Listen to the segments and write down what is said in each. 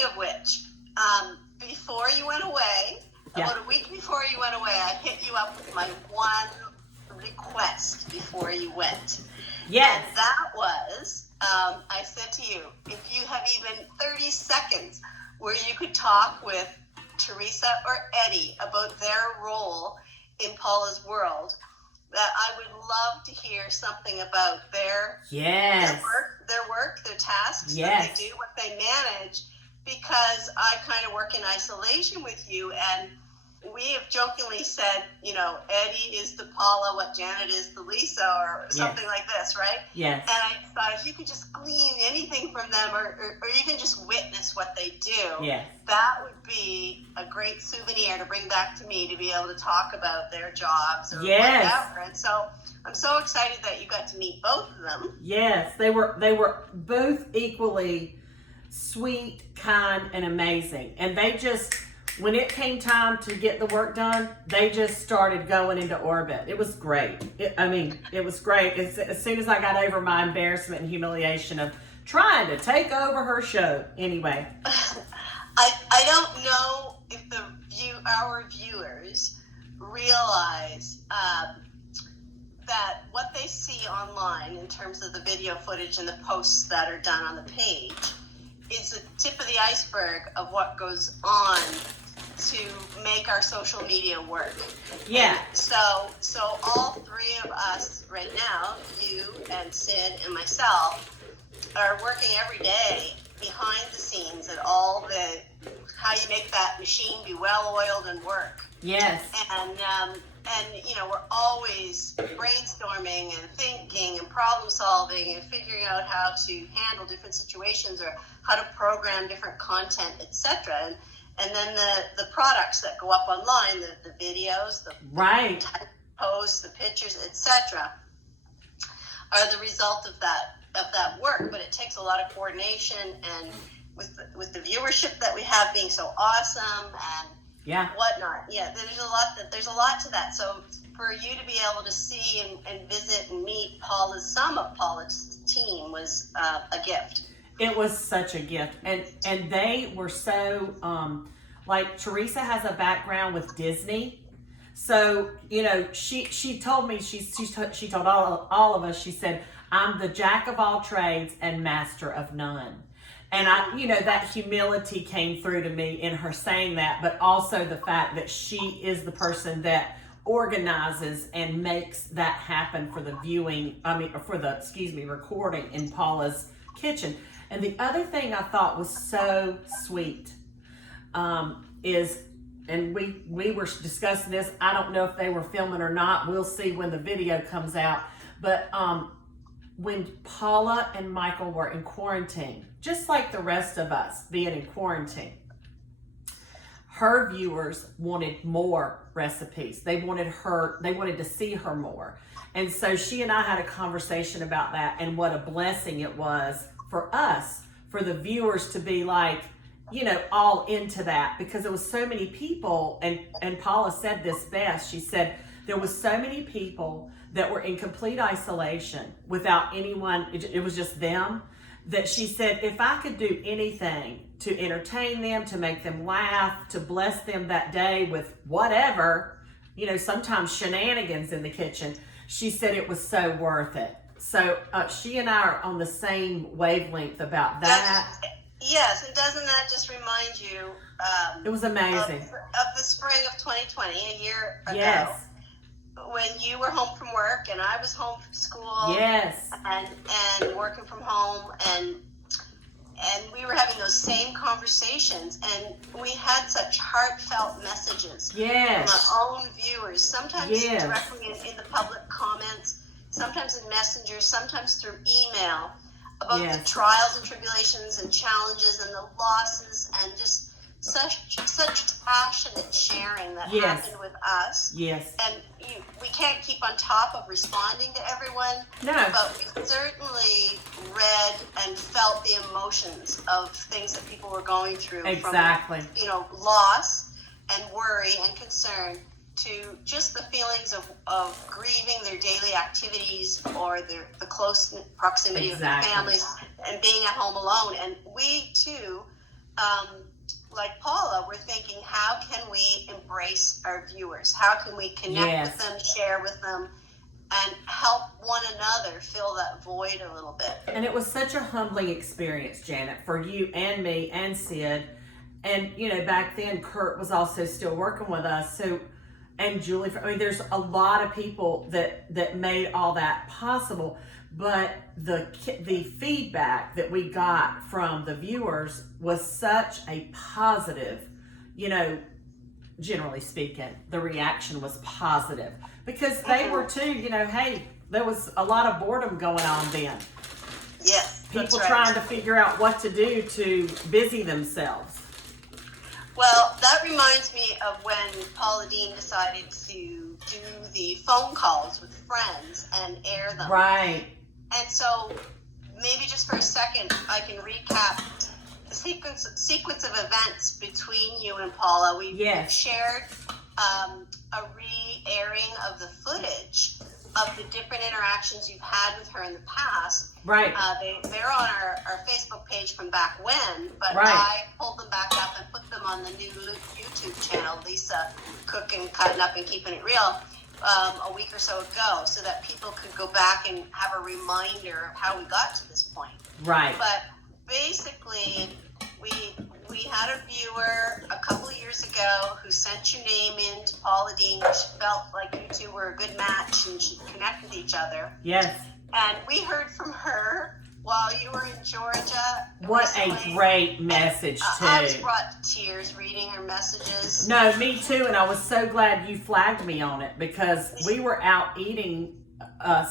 Speaking of which, before you went away, about a week before you went away, I hit you up with my one request before you went. Yes. And that was, I said to you, if you have even 30 seconds where you could talk with Teresa or Eddie about their role in Paula's world, that I would love to hear something about their work, their tasks that they do, what they manage, because I kind of work in isolation with you, and we have jokingly said, you know, Eddie is the Paula, what Janet is the Lisa, or something like this, right? Yes. And I thought if you could just glean anything from them, or even just witness what they do, that would be a great souvenir to bring back to me, to be able to talk about their jobs or whatever. And so I'm so excited that you got to meet both of them. Yes, they were both equally sweet, kind, and amazing. And they just, when it came time to get the work done, they just started going into orbit. It was great. It was great. As soon as I got over my embarrassment and humiliation of trying to take over her show. Anyway. I don't know if our viewers realize that what they see online in terms of the video footage and the posts that are done on the page is the tip of the iceberg of what goes on to make our social media work. Yeah. And so all three of us right now, you and Sid and myself, are working every day behind the scenes at all how you make that machine be well oiled and work. Yes. And you know, we're always brainstorming and thinking and problem solving and figuring out how to handle different situations or how to program different content, etc. And then the products that go up online, the videos, the posts, the pictures, etc., are the result of that work. But it takes a lot of coordination, and with the viewership that we have being so awesome and whatnot. Yeah, there's a lot to that. So for you to be able to see and visit and meet some of Paula's team was a gift. It was such a gift, and they were so like, Teresa has a background with Disney, so you know, she told me, she told all of us, she said, I'm the jack of all trades and master of none. And I, you know, that humility came through to me in her saying that, but also the fact that she is the person that organizes and makes that happen for the recording in Paula's kitchen. And the other thing I thought was so sweet is, and we were discussing this, I don't know if they were filming or not, we'll see when the video comes out, but when Paula and Michael were in quarantine, just like the rest of us being in quarantine, her viewers wanted more recipes. They wanted to see her more. And so she and I had a conversation about that, and what a blessing it was for us, for the viewers to be like, you know, all into that, because there was so many people, and Paula said this best. She said there was so many people that were in complete isolation without anyone, it was just them, that she said, if I could do anything to entertain them, to make them laugh, to bless them that day with whatever, you know, sometimes shenanigans in the kitchen, she said it was so worth it. So she and I are on the same wavelength about that. Yes, and doesn't that just remind you it was amazing. Of the spring of 2020, a year ago? Yes. When you were home from work and I was home from school. Yes. And working from home, and we were having those same conversations, and we had such heartfelt messages from our own viewers, sometimes directly in the public comments, sometimes in messengers, sometimes through email, about the trials and tribulations and challenges and the losses, and just such passionate sharing that happened with us. Yes. And we can't keep on top of responding to everyone. No. But we certainly read and felt the emotions of things that people were going through. Exactly. From, you know, loss and worry and concern, to just the feelings of grieving their daily activities or the close proximity of their families and being at home alone. And we too like Paula, we're thinking, how can we embrace our viewers? How can we connect with them, share with them, and help one another fill that void a little bit? And it was such a humbling experience, Janet, for you and me and Sid. And, you know, back then, Kurt was also still working with us. So, and Julie, I mean, there's a lot of people that made all that possible. But the feedback that we got from the viewers was such a positive, you know, generally speaking, the reaction was positive. Because they were too, you know, hey, there was a lot of boredom going on then. Yes. People trying to figure out what to do to busy themselves. Well, that reminds me of when Paula Deen decided to do the phone calls with friends and air them. Right. And so maybe just for a second, I can recap the sequence of events between you and Paula. We've shared a re-airing of the footage of the different interactions you've had with her in the past. Right. They're on our Facebook page from back when, but I pulled them back up and put them on the new YouTube channel, Lisa Cooking, Cutting Up, and Keeping It Real, a week or so ago, so that people could go back and have a reminder of how we got to this point. Right. But basically, we had a viewer a couple of years ago who sent your name in to Paula Deen. She felt like you two were a good match and should connect with each other. Yes. And we heard from her while you were in Georgia. What a great message, too. I was brought to tears reading her messages. No, me too, and I was so glad you flagged me on it because we were out eating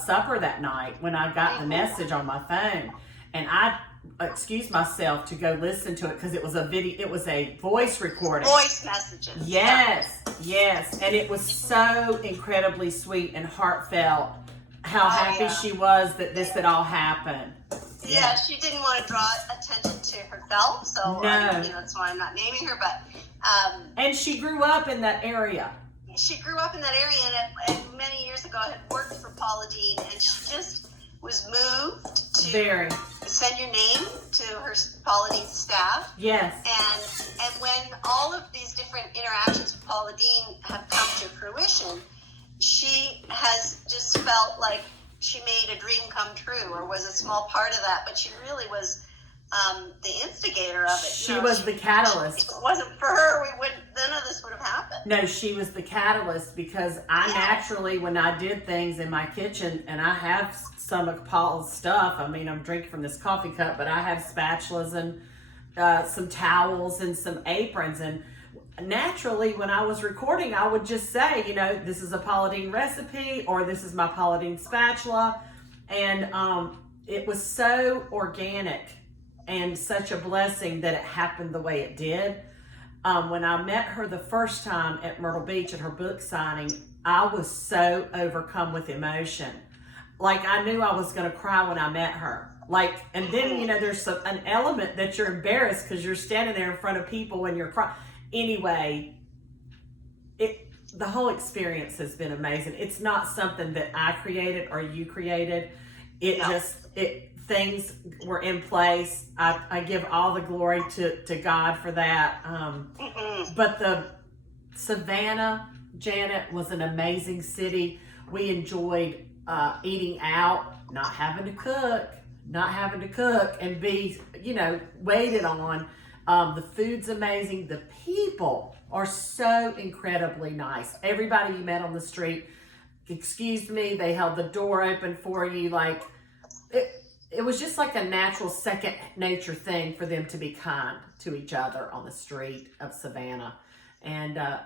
supper that night when I got the message on my phone, and I excused myself to go listen to it because it was a video. It was a voice recording. Voice messages. Yes, yes, and it was so incredibly sweet and heartfelt. How happy she was that this had all happened. Yeah, she didn't want to draw attention to herself, so that's why I'm not naming her. But and she grew up in that area. She grew up in that area, and many years ago had worked for Paula Deen, and she just was moved to send your name to her Paula Deen staff. Yes. And when all of these different interactions with Paula Deen have come to fruition, she has just felt like she made a dream come true, or was a small part of that, but she really was the instigator of it. She was the catalyst. If it wasn't for her, none of this would have happened. No, she was the catalyst because I naturally, when I did things in my kitchen, and I have some of Paul's stuff, I mean, I'm drinking from this coffee cup, but I have spatulas and some towels and some aprons, and naturally, when I was recording, I would just say, you know, this is a Paula Deen recipe, or this is my Paula Deen spatula. And it was so organic and such a blessing that it happened the way it did. When I met her the first time at Myrtle Beach at her book signing, I was so overcome with emotion. Like, I knew I was going to cry when I met her. Like, and then, you know, there's an element that you're embarrassed because you're standing there in front of people and you're crying. Anyway, the whole experience has been amazing. It's not something that I created or you created. Things were in place. I give all the glory to God for that. But the Savannah, Janet, was an amazing city. We enjoyed eating out, not having to cook and be, you know, waited on. The food's amazing. The people are so incredibly nice. Everybody you met on the street, excuse me, they held the door open for you. Like, it was just like a natural second nature thing for them to be kind to each other on the street of Savannah. And